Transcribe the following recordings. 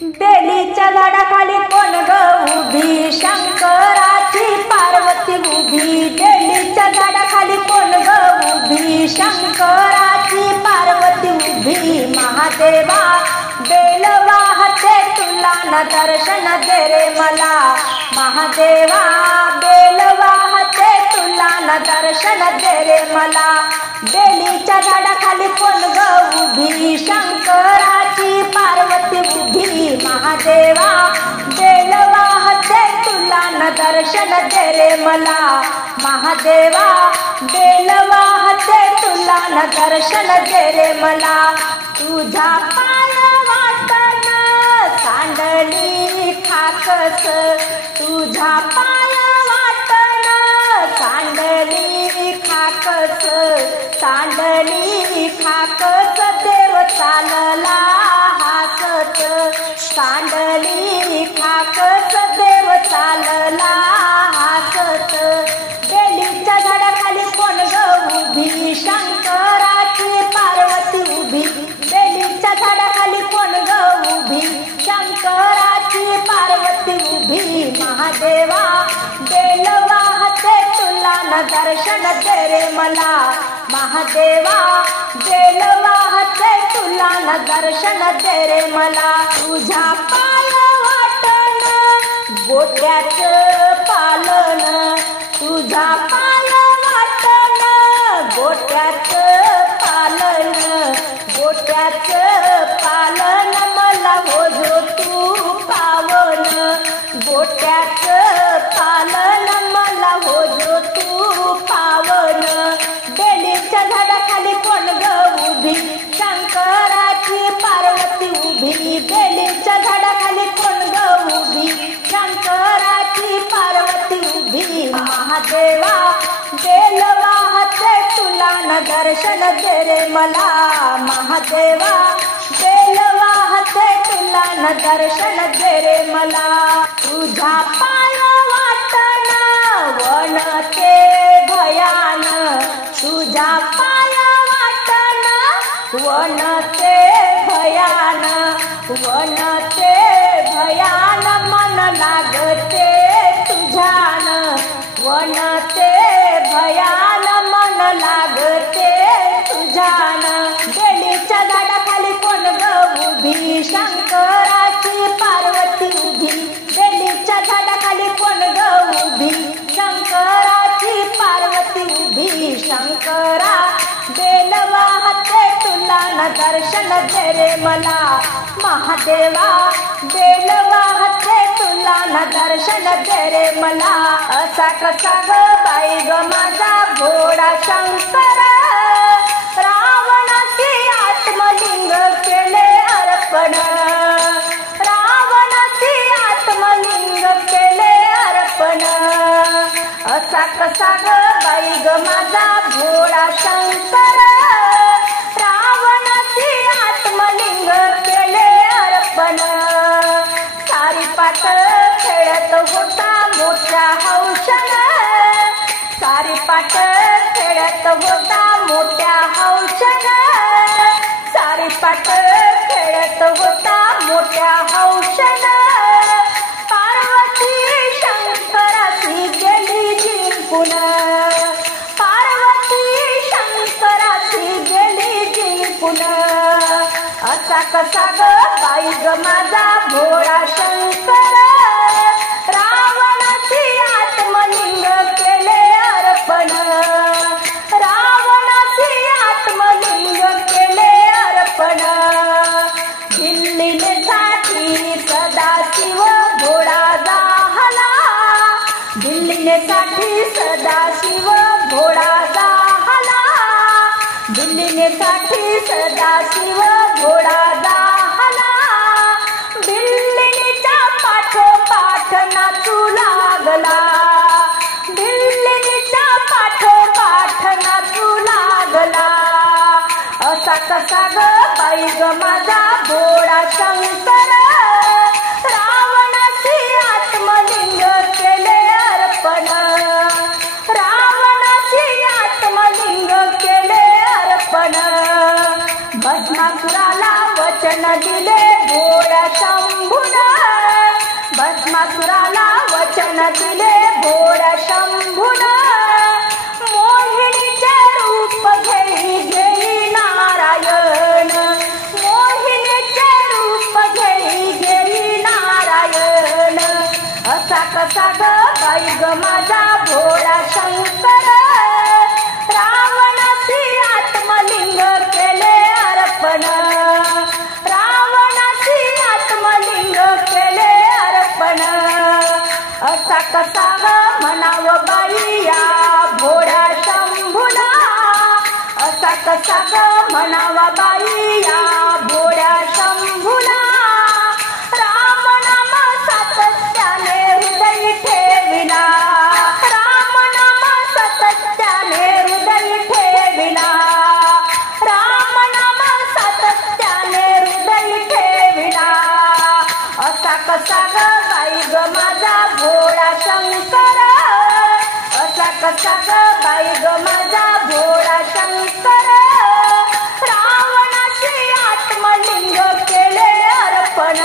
बेलीच्या झाडाखाली कोण ग उभी, शंकराची पार्वती उभी. बेलीच्या झाडाखाली कोण ग उभी, शंकराची पार्वती उभी. महादेवा बेल वाहते तुला न दर्शन दे रे मला. महादेवा बेल वाहते तुला न दर्शन दे रे मला. बेलीच्या झाडाखाली कोण ग उभी, शंकराची पार्वती उभी. महादेवा बेल वाहते तुला न दर्शन दे रे मला. महादेवा बेल वाहते तुला न दर्शन दे रे मला. तुझा पाय वाटण सांडली ठाकस, तुझा पाय वाटण सांडली ठाकस, सांडली ठाकस. देव चालला हासत, सांडली ठाकस. देव चालला हासत. बेलीच्या झाडाखाली कोण ग उभी, शंकराची पार्वती उभी. बेलीच्या झाडाखाली कोण ग उभी, शंकराची पार्वती उभी. महादेवा बेल वाहते तुला न दर्शन दे रे मला. महादेवा बेल वाहते तुला न दर्शन दे रे मला. तुझा पाय वाटण गोट्याचं पालन, तुझा पाय वाटण गोट्याचं पालन, गोट्याचं पालन. मला होजो तू पावन, गोट्याचं पालन. मला होजो तू पावन. बेलीच्या झाडाखाली कोण ग उभी, शंकराची पार्वती उभी. बेलीच्या झाडाखाली कोण ग उभी, शंकराची पार्वती उभी. महादेवा बेल वाहते तुला न दर्शन दे रे मला. महादेवा बेल वाहते तुला न दर्शन दे रे मला. तुझा पाय वाटण वनते भयान, तुझा पाय वाटण वनते भयान, वनते भयान. मन लागते तुझ्यान, वनते भयान. मन लागते तुझ्यान. बेलीच्या झाडाखाली कोण ग उभी, शंकराची पार्वती उभी. बेलीच्या झाडाखाली कोण ग उभी, शंकराची पार्वती उभी. शंकरा बेल वाहते तुला न दर्शन दे रे मला. महादेवा बेल वाहते तुला न दर्शन दे रे मला. असा कसा ग बाई ग माझा भोळा शंकर, रावणाची आत्मलिंग केले अर्पण, रावणाची आत्मलिंग केले अर्पण. असा कसा ग बाई ग माझा भोळा शंकर, रावणाची आत्मलिंग केले अर्पण. सारी पाट खेळत होता मोठ्या हौशन, सारी पाट खेळत होता मोठ्या हौशन, सारी पाट खेळत होता मोठ्या हौशन. पार्वती शंकराची गेली जिंकून, पार्वती शंकराची गेली जिंकून. असा कसा ग बाई ग माझा भोळा शंकर, रावणाची आत्मलिंग केले अर्पण, रावणाची आत्मलिंग केले अर्पण. दिल्लीने साठी सदाशिव भोळा जाहला, दिल्लीने साठी सदाशिव भोळा जाहला, दिल्लीने साठी सदाशिव भोळा जाहला. दिल्लीच्या पाठोपाठ नाचू लागला, दिल्लीच्या पाठोपाठ नाचू लागला. असा कसा ग बाई ग माझा भोळा शंकर, रावणाची आत्मलिंग केले अर्पण, रावणाची आत्मलिंग केले अर्पण. भस्मासुराला वचन दिले भोळ्या शंभू, असा कसा ग बाई ग माझा भोळा शंकर रावणाची आत्मलिंग केले अर्पण रावणाची आत्मलिंग केले अर्पण असा कसा ग म्हणाव बाई या भोळ्या शंभूला असा कसा ग म्हणावा बाई या भोळ्या शंभूला राम नाम सातत्याने हृदय ठेविला राम नाम सातत्याने हृदय ठेविला राम नाम सातत्याने हृदय ठेविला असा कसा ग बाई ग माझा भोळा शंकर असा कसा ग बाई ग माझा भोळा शंकर रावणाची आत्मलिंग केले अर्पण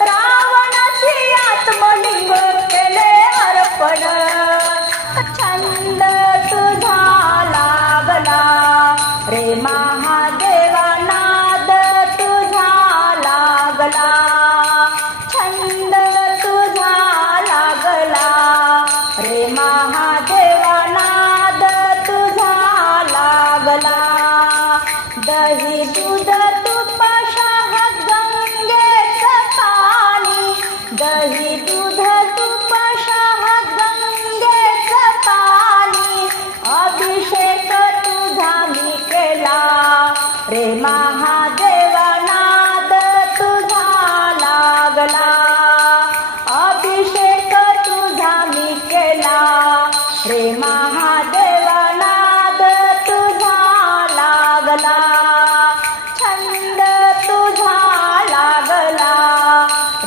रावणाची आत्मलिंग केले अर्पण छंद तुझा लागला रे महादेवा नाद तुझा लागला छंद तुझा लागला रे महादेवा नाद तुझा लागला दही दूध तुप शहद गंगेचं पाणी दही दूध तुप शहद गंगेचं पाणी अभिषेक तुझा मी केला रे महादेवा नाद तुझा लागला अभिषेक तुझा मी केला रे महादेवा नाद तुझा लागला छंद तुझा लागला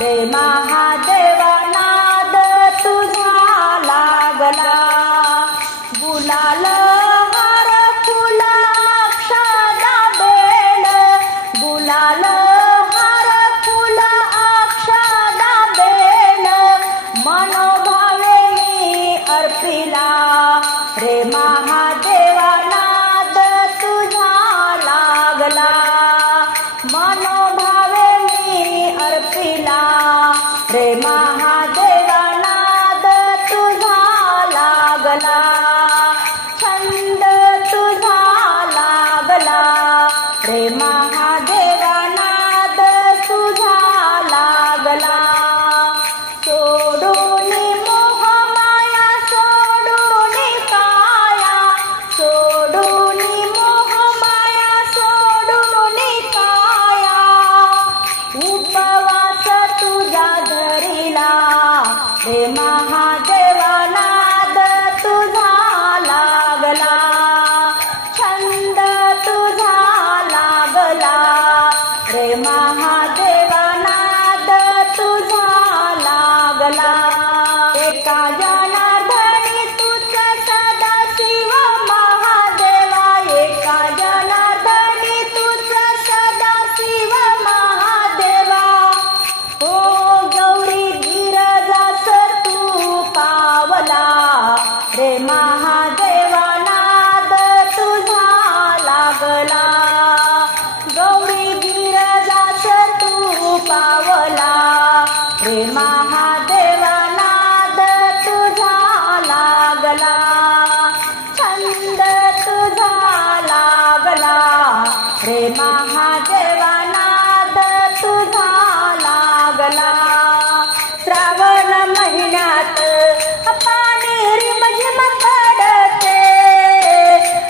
रे महादेवा नाद तुझा लागला गुलाल हार फुला अक्षदा बेल गुलाल हार फुला अक्षदा बेल मनोभावे मी अर्पिला रे महादेवा नाद तुझा लागला मनोभावे मी अर्पिला रे महादेवा नाद तुझा लागला छंद तुझा लागला रे महादेवा नाद तुझा लागला सोडून मोह माया सोडून काया सोडून मोह माया सोडून काया उपवास तुझा धरिला रे महादेवा नाद तुझा लागला छंद तुझा लागला रे महादेवा नाद तुझा लागला एका जनार्दनी तुझा सदा शिव महादेवा एका जनार्दनी तुझा सदा शिव महादेवा हो गौरी गिरजास तू पावला रे महादेवा नाद तुझा लागला गौरी गिरजास तू पावला रे महादेवा नाद तुझा लागला छंद तुझा लागला रे महादेवा नाद तुझा लागला श्रावण महिन्यात पाणी रिमझिम पडते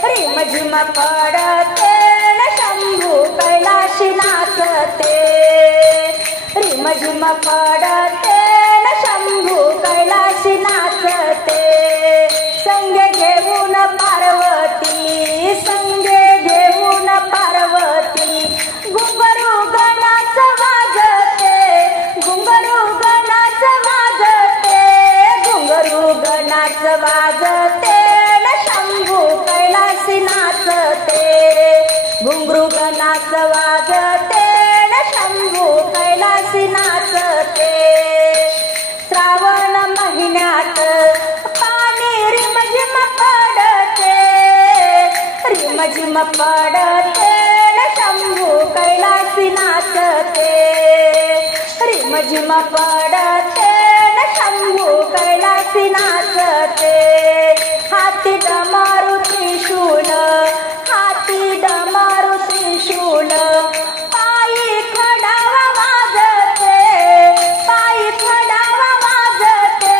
रिमझिम पडते न शंभू कैलाशी नाचते रिमझिम पडते न शंभू कैलाशी नाचते संगे घेऊन पार्वती संगे घेऊन पार्वती घुंगरू गणाच वाजते घुंगरू गणाच वाजते घुंगरू गणाच वाजते न शंभू कैलासी नाचते घुंगरू गणाच वाजते न शंभू कैलासी नाचते श्रावण महिन्यात पाणी रिमझिम पडते रिमझिम पडते न शंभू कैलासी नाचते रिमझिम पडते न कैलासी नाचते हाती डमरू त्रिशूल हाती डमरू त्रिशूल पायी खडावा वाजते पायी खडावा वाजते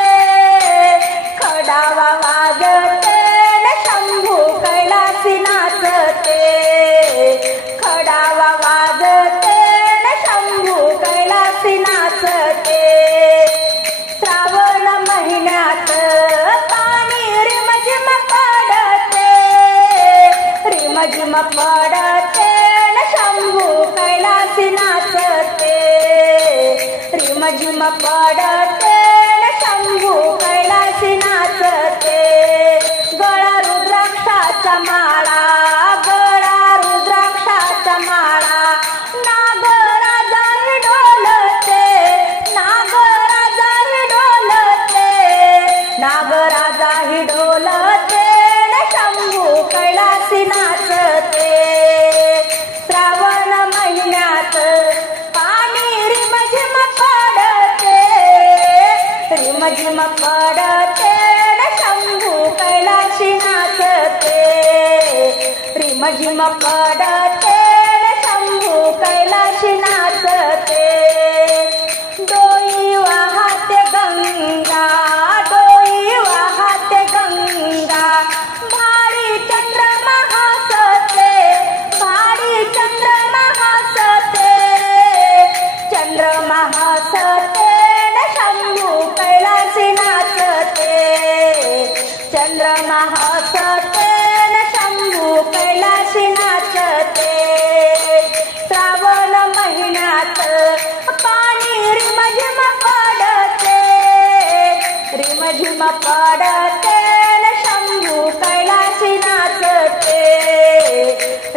खडावा वाजते न शंभू कैलासी नाचते खडावा वाजते न शंभू कैलासी नाचते श्रावण महिन्यात पाणी रिमझिम पडते रिमझिम पडते न शंभू कैलासी नाचते रिमझिम पडते न शंभू कैलासी नाचते गळा रुद्राक्षाचा माळा गळा रुद्राक्षाचा माळा नागराजा ही डोलते नागराजा ही डोलते नागराजा ही डोलते न शंभू कैलासी नाचते श्रावण महिन्यात पाणी रिमझिम पडते रिमझिम पडते न शंभू कैलासी नाचते रिमझिम पडते न शंभू कैलासी नाचते डोई वाहते गंगा डोई वाहते गंगा भारी चंद्रमा हसते भारी चंद्रमा हसते चंद्रमा हसते न शंभू कैलासी नाचते चंद्रमा हसते न शंभू कैलासी नाचते श्रावण महिन्यात पाणी रिमझिम पडते रिमझिम पडते न शंभू कैलासी नाचते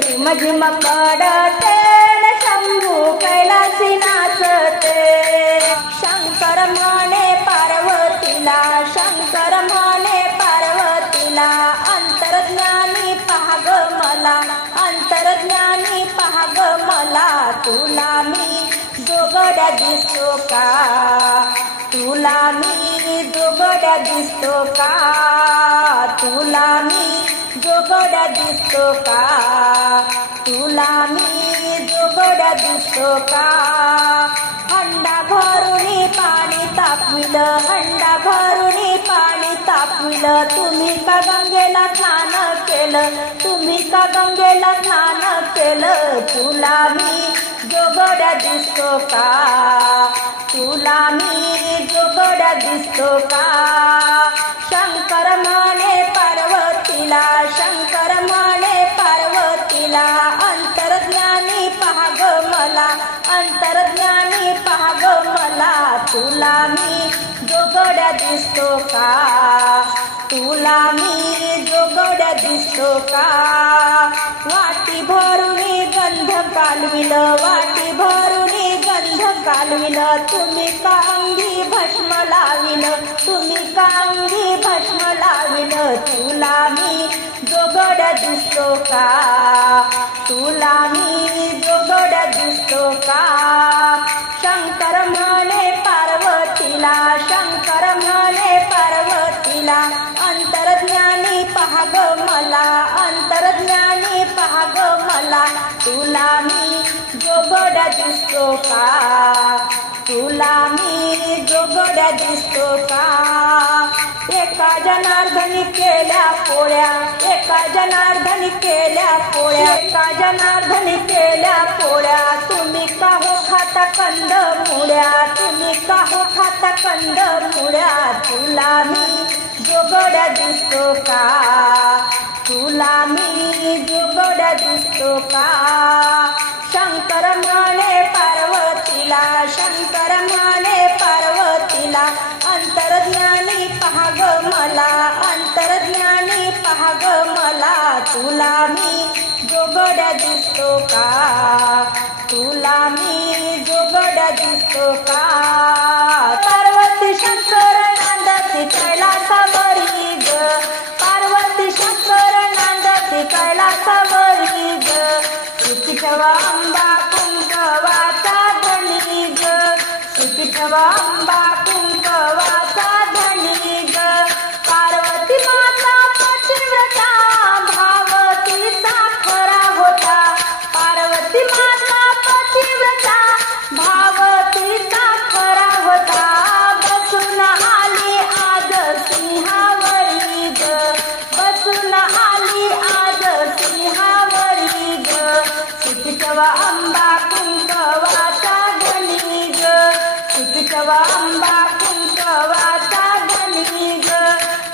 रिमझिम पडते न शंभू कैलासी नाचते शंकर म्हणे पार्वतीला शंकर म्हणे पार्वतीला अंतर्ज्ञानी पाहग मला अंतर्ज्ञानी पाहग मला तुला मी जोगड्या दिसतो का तुला मी जोगड्या दिसतो का तुला मी जोगड्या दिसतो का तुला मी जोगड्या दिसतो का हंडा भरून पाणी तापविलं हंडा भरून पाणी तापविलं तुम्ही का गंगेला स्नान केलं तुम्ही का गंगेला स्नान केलं तुला मी जोगड्या दिसतो का तुला मी जोगड्या दिसतो का शंकर म्हणे पार्वतीला शंकर म्हणे पार्वतीला अंतर्ज्ञानी पाहग मला अंतर्ज्ञानी पाहग मला तुला मी जोगड्या दिसतो का तुला मी जोगड्या दिसतो का वाटी भरून गंध कालविलं वाटी भरून गंध कालविलं तुम्ही का अंगी भस्म लाविलं तुम्ही का अंगी भस्म लाविलं तुला मी जोगड्या दिसतो का तुला मी जोगड्या दिसतो का शंकर म्हणे पार्वतीला शंकर म्हणे पार्वतीला अंतर्ज्ञानी पाहग मला अंतर्ज्ञानी पाहग मला तुला मी जोगड्या दिसतो का तुला मी जोगड्या दिसतो का एका जनार्दनी केल्या पोळ्या एका जनार्दनी केल्या पोळ्या एका जनार्दनी केल्या पोळ्या तुम्ही का हो खाता कंद मुळ्या तुम्ही का हो खाता कंद मुळ्या तुला मी जोगड्या दिसतो का तुला मी जोगड्या दिसतो का शंकर म्हणे पार्वतीला शंकर म्हणे पार्वतीला अंतर्ज्ञानी पाहग मला अंतर्ज्ञानी पाहग मला तुला मी जोगड्या दिसतो का तुला मी जोगड्या दिसतो का पार्वती शंकर नांदती कैलासावरी ग पार्वती शंकर नांदती कैलासावरी ग सुखी ठेवा अंबा कुंकवाचा धनी ग सुखी ठेवा अंबा कुंकवाचा धनी सुखीचवा अंबा कुंकवाचा धनी ग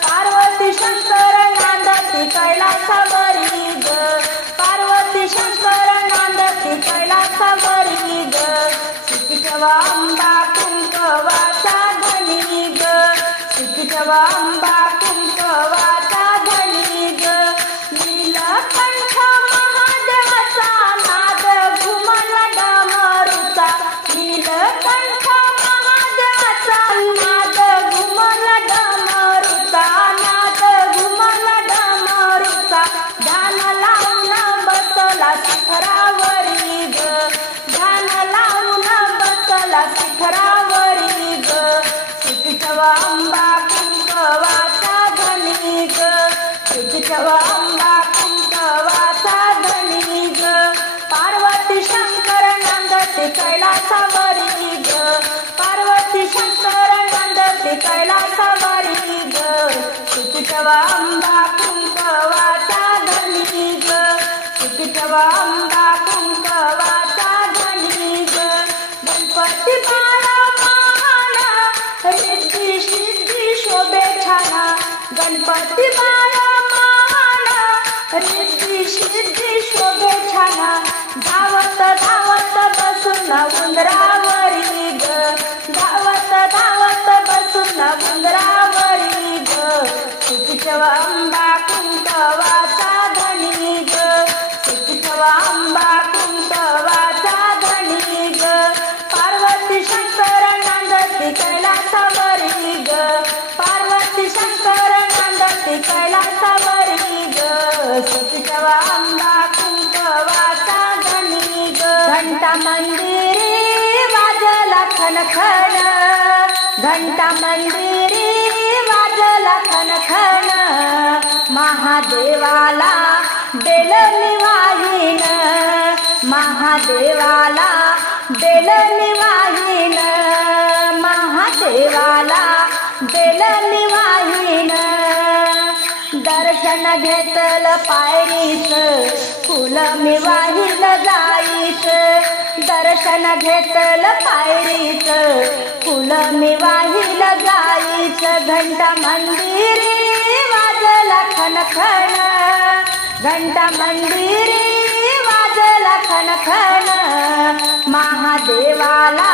पार्वती शंकर नांदती कैलासावरी ग पार्वती शंकर नांदती कैलासावरी ग सुखीचवा अंबा कुंकवाचा धनी ग सुखीचवा अंबा कुंकवाचा धनी ग नीलकंठ महादेवाचा नाद घुमला डमरूचा नीलकंठ महादेवाचा नाद घुमला डमरूचा नाद घुमला डमरूचा ध्यान लावून बसला शिखरावरी ग ध्यान लावून बसला शिखरावरी ग सुखीचवा अंबा कुंकवाचा धनी ग सुखीचवा अंबा कुंकवाचा धनी ग पार्वती शंकर नांदते कैलासावरी ग पार्वती शंकर नांदते कैलासावरी ग सुखीचवा अंबा कुंकवाचा धनी ग सुखीचवा अंबा कुंकवाचा धनी ग गणपती बाळा महान रिद्धी सिद्धी शोभे छाना गणपती बाळा महान रिद्धी सिद्धी शोभे छाना धावत धावत बसून उंदरावरी ग धावत धावत बसून उंदरावरी ग सुखीचवा अंबा कुंकवाचा धनी ग सुखीचवा अंबा कुंकवाचा धनी ग पार्वती शंकर नांदती कैलासावरी ग पार्वती शंकर नांदती कैलासावरी ग सुखीचवा अंबा कुंकवाचा धनी ग घंटा मंदिरी वाजला खनखन घंटा मंदिरी वाजला खनखन महादेवाला बेल निवाहीन महादेवाला बेल निवाहीन महादेवाला बेल निवाहीन दर्शन घेतल पायरीच फुल मी वाहिल जाईच दर्शन घेतल पायरीच फुल मी वाहिल जाईच घंटा मंदिरी वाजला खनखन घंटा मंदिरी वाजला खनखन महादेवाला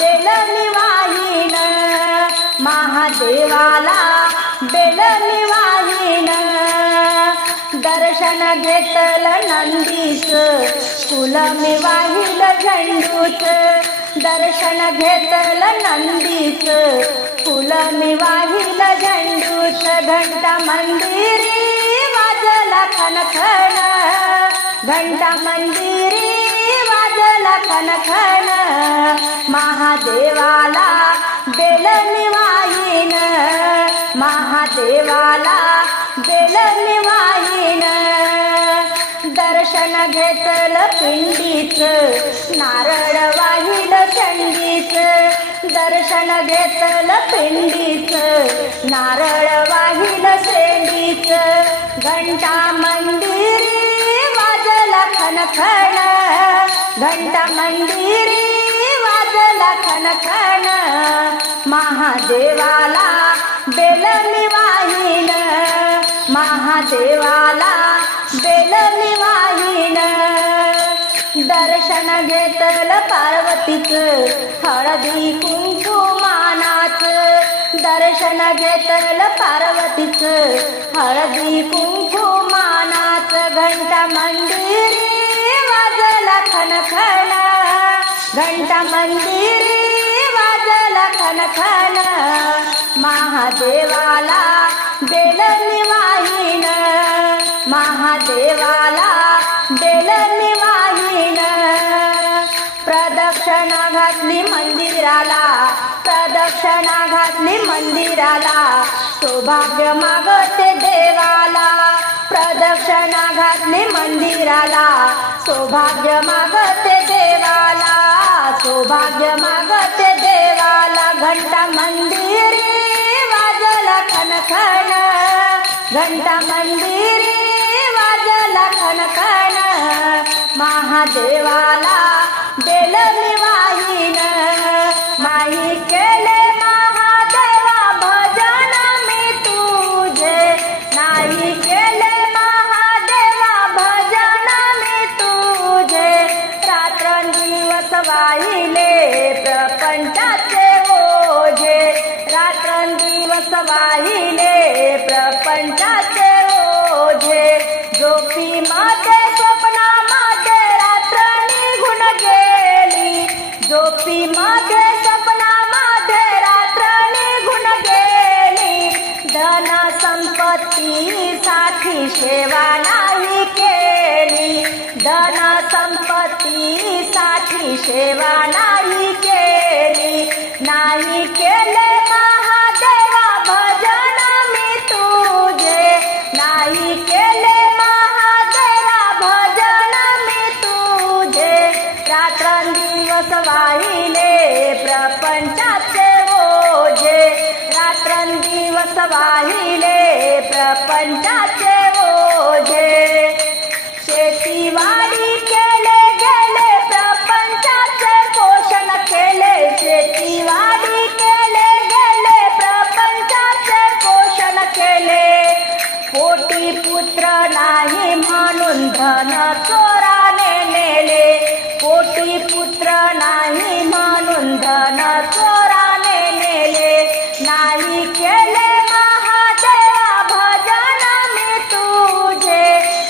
बेल निवाहीन महादेवाला बेल निवाहीन दर्शन घेतल नंदीच फुल मी वाहिल झेंडूच दर्शन घेतल नंदीच फुल मी वाहिल झेंडूच घंटा मंदिरी वाजला खनखन घंटा मंदिरी वाजला खनखन महादेवाला बेल निवाहीन महादेवाला बेल निवाहीन दर्शन घेतल पिंडीच नारळ वाहिल चंडीच दर्शन घेतल पिंडीच नारळ वाहिल शेंडीच घंटा मंदिरी वाजला खनखन घंटा मंदिरी वाजला खनखन महादेवाला बेल निवाहीन महादेवाला बेल निवाहीन दर्शन घेतल पार्वतीच हळदी कुंकुमानाच दर्शन घेतल पार्वतीच हळदी कुंकुमानाच घंटा मंदिरी वाजला खनखन घंटा मंदिरी वाजला खनखन महादेवाला बेल निवाहीन महादेवाला बेल निवाहीन प्रदक्षिणा घातली मंदिराला प्रदक्षिणा घातली मंदिराला सौभाग्य मागते देवाला प्रदक्षिणा घातली मंदिराला सौभाग्य मागते देवाला सौभाग्य मागते देवाला घंटा मंदिरी वाजला खनखन घंटा मंदिरी वाजला खनखन महादेवाला बेल निवाहीन माही वाहिले प्रपंचाचे ओझे. झोपीमध्ये स्वप्नामध्ये रात्र निघून गेली. झोपीमध्ये स्वप्नामध्ये रात्र निघून गेली. धन संपत्तीसाठी सेवा नाही केली. धन संपत्तीसाठी सेवा नाही केली. नाही केले महादेवा भजन मी तुझे. नाही केले महादेवा भजन मी तुझे. रात्रंदिवस वाहिले प्रपंचाचे ओझे. रात्रंदिवस वाहिले प्रपंचाचे ओझे. शेतीवाडी केले गेले प्रपंचाचे पोषण केले. शेतीवाडी केले गेले प्रपंचाचे पोषण केले. पोटी पुत्र नाही म्हणून धन चोराने नेले. पोटी पुत्र नाही म्हणून धन चोराने नेले. नाही केले महादेवा भजन मी तुझे.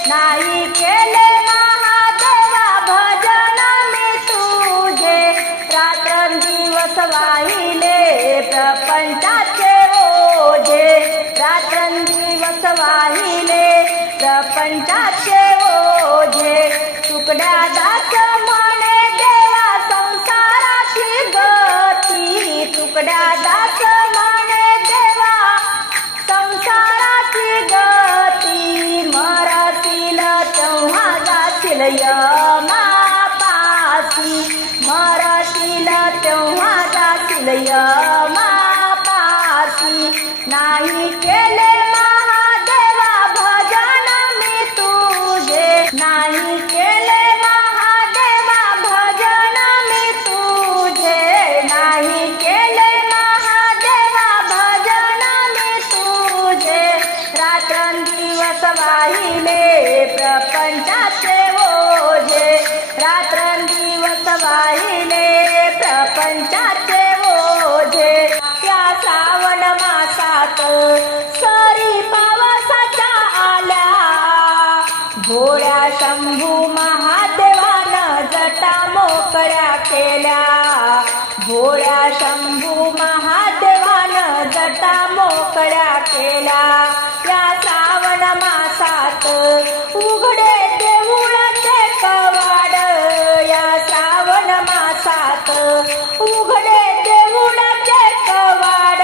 नाही केले महादेवा भजन मी तुझे. रात्रंदिवस वाहिले प्रपंचाचे ओझे. रात्रंदिवस वाहिले प्रपंचाचे ओझे. तुकड्या दास म्हणे देवा संसाराची गती. तुकड्या दास म्हणे देवा संसाराची गती. मरतील तेव्हा जाशील यमापाशी. मरतील तेव्हा जाशील यमापाशी. नाही केले महादेवा भजन मी तुझे. नाही केले महादेवा भजन मी तुझे. नाही केले महादेवा भजन मी तुझे. रात्रंदिवस वाहिले प्रपंचाचे ओझे. रात्रंदिवस वाहिले प्रपंचाचे ओझे. या श्रावण मासात सरी पावसाच्या आल्या. भोळ्या शंभू महादेवानं जटा मोकळ्या केल्या. भोळ्या शंभू महादेवानं जटा मोकळ्या केल्या. या श्रावण मासात उघडे देऊळाचे कवाड. या श्रावण मासात उघडे देऊळाचे कवाड.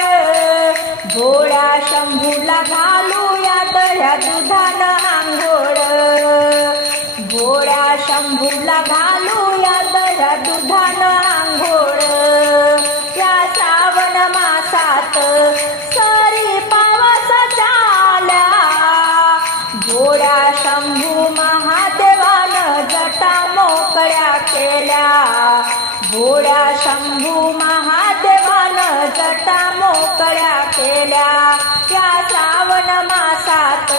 भोळ्या शंभूला घालूया दह्या दुधानं आंघोळ. भोळ्या शंभूला घालूया दह्या दुधानं आंघोळ. या श्रावण मासात सरी पावसाच्या आल्या. भोळ्या शंभू महादेवानं जटा मोकळ्या केल्या. भोळ्या शंभू महादेवानं जटा मोकळ्या केल्या. या श्रावण मासात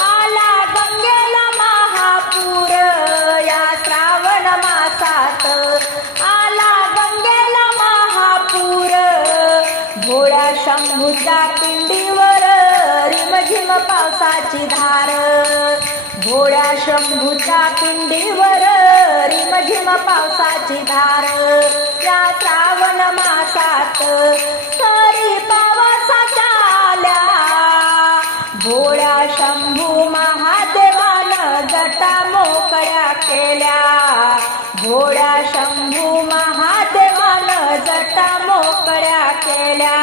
आला गंगेला महापूर. या श्रावण मासात आला गंगेला महापूर. भोळ्या शंभूच्या पिंडीवर रिमझिम पावसाची धार. भोळ्या शंभूच्या पिंडीवर रिमझिम पावसाची धार. या श्रावण मासात सरी पावसाच्या आल्या. भोळ्या शंभू महादेवानं जटा मोकळ्या केल्या. भोळ्या शंभू महादेवानं जटा मोकळ्या केल्या.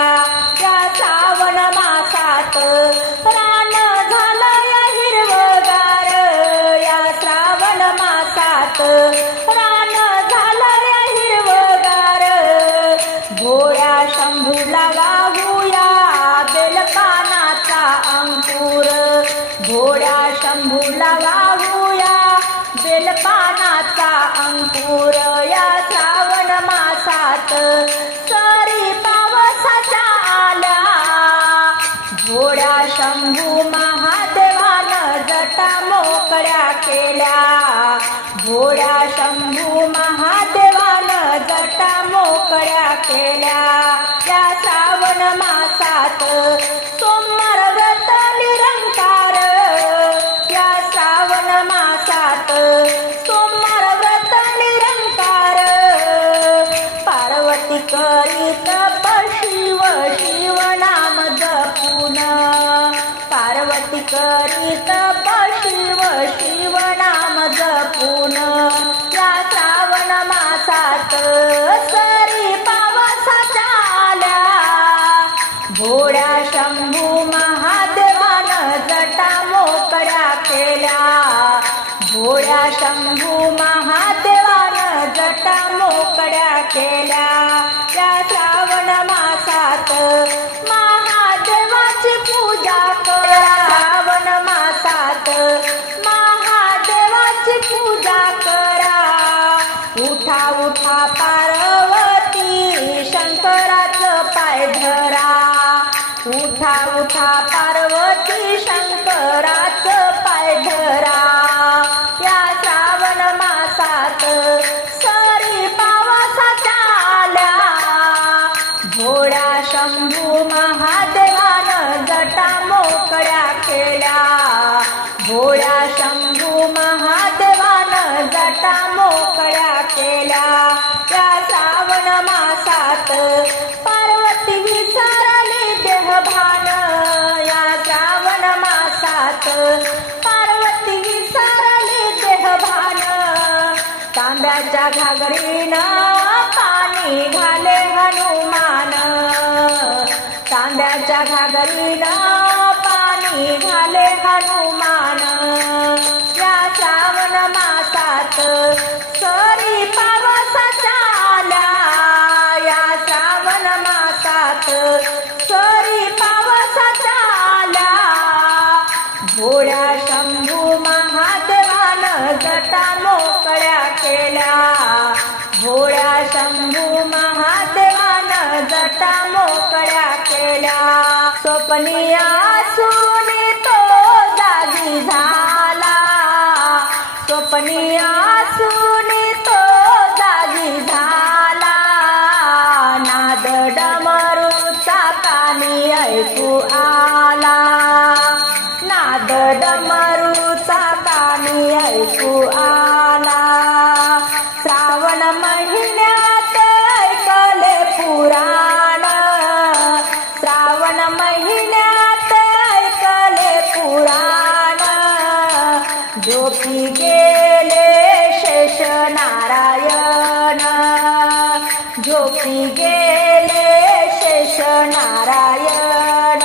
या श्रावण मासात रान झालं हिरवगार. या श्रावण मासात रान झालं हिरवगार. भोळ्या शंभूला वाहूया बेलपानाचा अंकुर. भोळ्या शंभूला वाहूया बेलपानाचा अंकुर. या श्रावण मासात सरी पावसाच्या आल्या. भोळ्या शंभू महादेवानं जटा मोकळ्या केल्या. भोळ्या शंभू महादेवानं जटा मोकळ्या केल्या. या श्रावण श्रावण मासात सोमवार व्रत निरंकार, या श्रावण मासात सोमवार व्रत निरंकार, पार्वती करीत शिव शिव नाम जपून, पार्वती करीत शिव शिव नाम जपून, या श्रावण मासात सरी पावसाच्या आल्या, भोळ्या शंभू महादेवानं जटा मोकळ्या केल्या, भोळ्या शंभू महादेवानं जटा मोकळ्या केल्या, या श्रावण मासात महादेवाची पूजा करा, श्रावण मासात महादेवाची पूजा करा, उठा उठा पार्वती शंकराचं पाय धरा, उठा उठा पार्वती शंकराचं पाय धरा, या श्रावण मासात सरी पावसाच्या आल्या, भोळ्या शंभू महादेवानं जटा मोकळ्या केल्या, भोळ्या शंभू महादेवानं जटा मोकळ्या केल्या, या श्रावण मासात पार्वती विसरली देहभान, या श्रावण मासात पार्वती विसरली देहभान, तांब्याच्या घागरीनं पाणी घाले हनुमान, तांब्याच्या घागरीनं पाणी घाले हनुमान, या श्रावण मासात सरी पावसाच्या आल्या, या श्रावण मासात सरी पावसाच्या आल्या, भोळ्या शंभू महादेवानं जटा मोकळ्या केल्या, भोळ्या शंभू महादेवानं जटा मोकळ्या केल्या, स्वप्नी असून तो जागी झाला, स्वप्नी असून तो जागी झाला, नाद डमरूचा कानी ऐकू आला, नाद डमरूचा कानी ऐकू आला, श्रावण महिन्यात ऐकले पुराण, श्रावण महिन्यात ऐकले पुराण, झोपी गेले शेष नारायण, झोपी गेले शेष नारायण,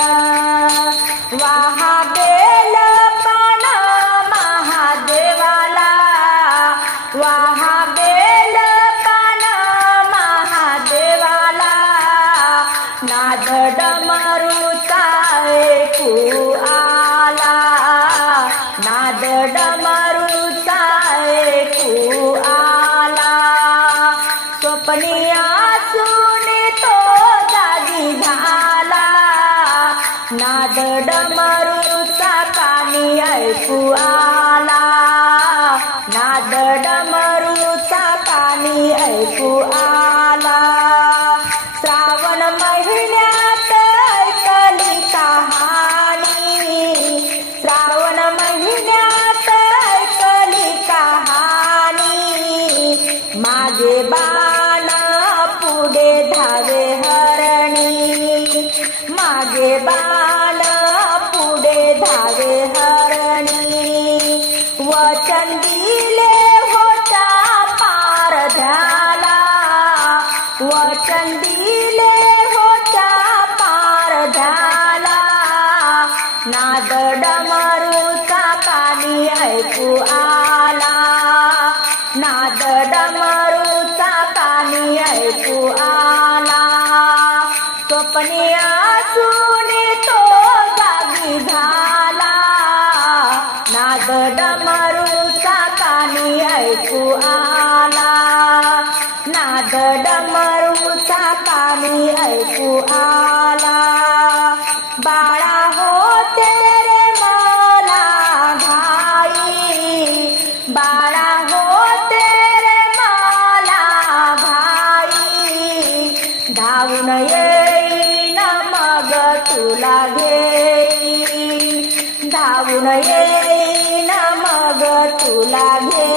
वाहा बेल पान महादेवाला, वाहा बेल पान महादेवाला, नाद डमरूचा ऐकू आला, नाद डमरूचा ऐकू आला, स्वप्नी असून तो जागी झाला, नाद डमरूचा कानी ऐकू आला, नाद डमरूचा कानी ऐकू आला, श्रावण महिन्यात ऐकली कहाणी, श्रावण महिन्यात ऐकली कहाणी, मागे बाण पुढे धावे हरणी, मागे बाण पुढे धावे हरणी, वचन दिले होता पार झाला, वचन दिले होता पार झाला, नाद डमरूचा कानी ऐकू आला, नाद डमरूचा कानी ऐकू आला, स्वप्नी असून तो जागी झाला, नाद डमरूचा कानी ऐकू आला, नाद डमरूचा कानी ऐकू आला, बाळा हो तेरे मला घाई, बाळा हो तेरे मला घाई, धावून येईन मग तुला घेईन धावून येईन मग तुला घेईन